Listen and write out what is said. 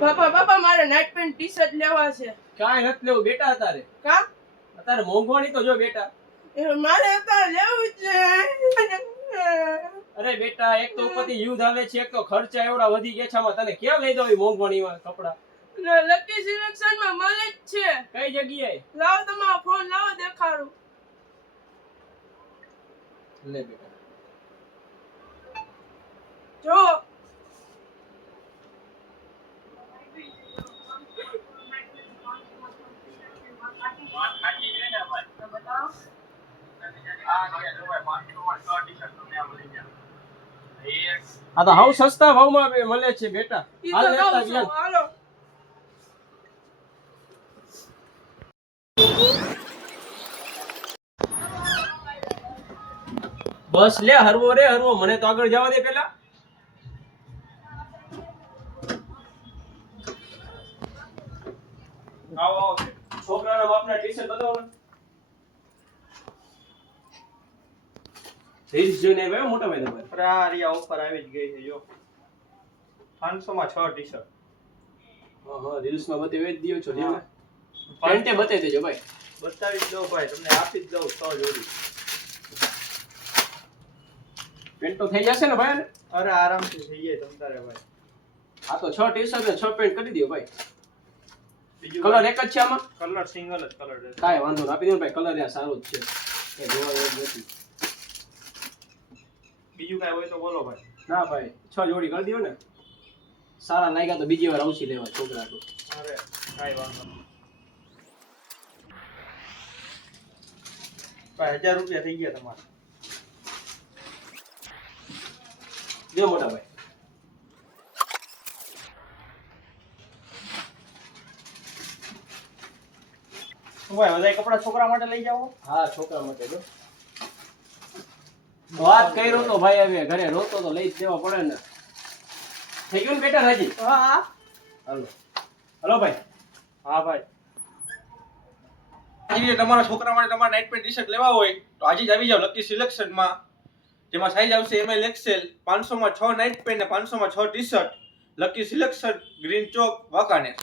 પાપા મારે night pant T-shirt લેવા છે. કાંઈ નથી લેવું બેટા અત્યારે. કા? અત્યારે મોંઘવારી તો જો બેટા. મારે અત્યારે લેવું છે. અરે બેટા એક તો ઉપરથી યુદ્ધ આવે છે, એક તો ખર્ચા એવડા વધી ગયા છે, આમાં તને ક્યાં લઈ દઉં મોંઘવારીમાં કપડા? લકી સિલેક્શન માં મળે જ છે. કઈ જગ્યાએ? લાવો તમારો ફોન લાવો દેખાડું. લે બેટા જો આ તો હાવ સસ્તા ભાવમાં મળે છે બેટા. ઈ હાલ તો લેતા કહું છું, ગયા. હાલો. બસ લે હરવો રે હરવો, મને તો આગળ જવા દે પેલા. આવો આવો છોકરાના બાપના ટી-શર્ટ બતાવો ને. રીલ્સ જોઈને આવ્યા મોટા ભાઈ તમારે? અરે આ રિયા ઓફર આવી જ ગઈ છે જો 500 માં 6 ટી-શર્ટ. હા રીલ્સ માં બતાવી જ દિયો છો લ્યો ને. પેન્ટે બતાવી દેજો ભાઈ. બતાવી જ દઉં ભાઈ, તમને આપી જ દઉં 6 જોડી. પેન્ટ તો થઈ જશે ને ભાઈ? અરે આરામથી થઈ જાય તમ તારે ભાઈ. આ તો 6 ટી-શર્ટ ને 6 પેન્ટ કરી દયો ભાઈ. બીજું કલર એક જ છે આમાં? કલર સિંગલ જ કલર છે. કાંઈ વાંધો નહીં, આપી દો ને ભાઈ. કલર યાર સારો જ છે, એ જોવા જેવું નથી. બીજું કાંઈ હોય તો બોલો ભાઈ. ના ભાઈ 6 જોડી કરી દયો ને. સારા લાગ્યા તો બીજી વાર આવશે લેવા છોકરા તો. અરે કાંઈ વાંધો નહીં ભાઈ. 1000 રૂપિયા થઈ ગયા તમારે. જો મોટા ભાઈ. શું ભાઈ બધા કપડા છોકરા માટે લઈ જાઓ? હા છોકરા માટે જો. વાત કર્યો તો ભાઈ, હવે ઘરે રોતો તો લઈ જ દેવા પડે ને. થઈ ગયું ને બેટા રાજી? હા હાલો હાલો ભાઈ. હા ભાઈ. આજે તમારા છોકરા માટે તમારે નાઇટ પેન્ટ ટી-શર્ટ લેવા હોય તો આજે જ આવી જાવ લકી સિલેક્શન માં. જેમાં સાઈઝ આવશે ML XL. 500 માં 6 નાઇટ પેન્ટ ને 500 માં 6 ટી-શર્ટ. લકી સિલેક્શન, ગ્રીન ચોક, વાંકાનેર.